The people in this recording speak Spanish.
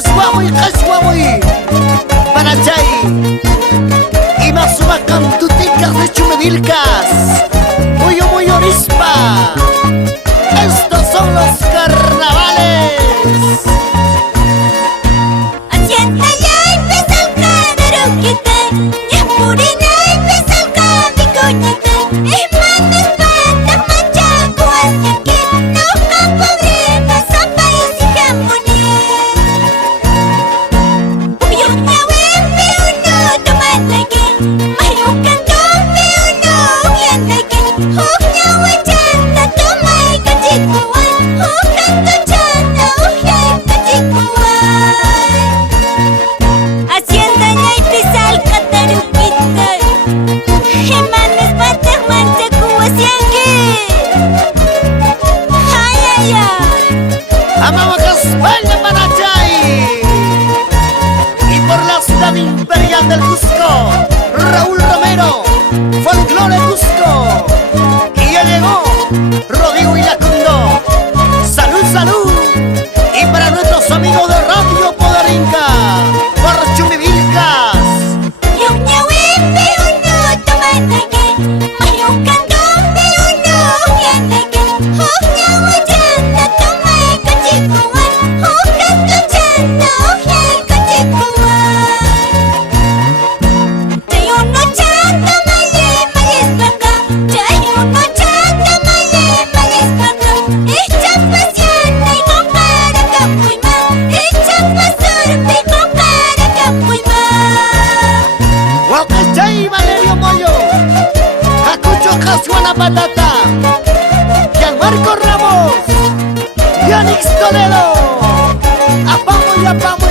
Kaswamoy Panachay y Masumacan tuticas de Chumevilcas Muyo Rispa. Estos son los carnavales. Hacienda ya empieza el cadaruquite, y es purina empieza el camicoñete. Es más de espantas manchaco hacia aquí, no capobrena, zapa y sijamoné. Uyo ñahuembe uno tomate que, mayucando uno viene que. Ñahuechanda toma y cachikuan, ujando chanda ujay cachikuan. Hacienda ya empieza el cataruquite, Jimanes patas manchacuasianque. Ay, ay, ay. Amamacas España Panachay y por la ciudad imperial del Cusco, Raúl Romero, Folclore Cusco. Y ya llegó Rodrigo Ilacundo. Salud, salud. Y para nuestros amigos de Radio Podarinca, por Chumivilcas. Yo ñahuembe uno tomate que, mayucando uno viene que. Ñahuechanda toma y cachikuan, ujando chanda ujay cachikuan. Chay uno chanda maye paca, chay uno chanda maye paca. Echa pasiana y compara capuima, echa pasurpe y compara capuima. Huacachay Valerio Moyo, Cacucho Casuana Patata, Gianmarco Ramos, Yanix Toledo. Apamo y apamo.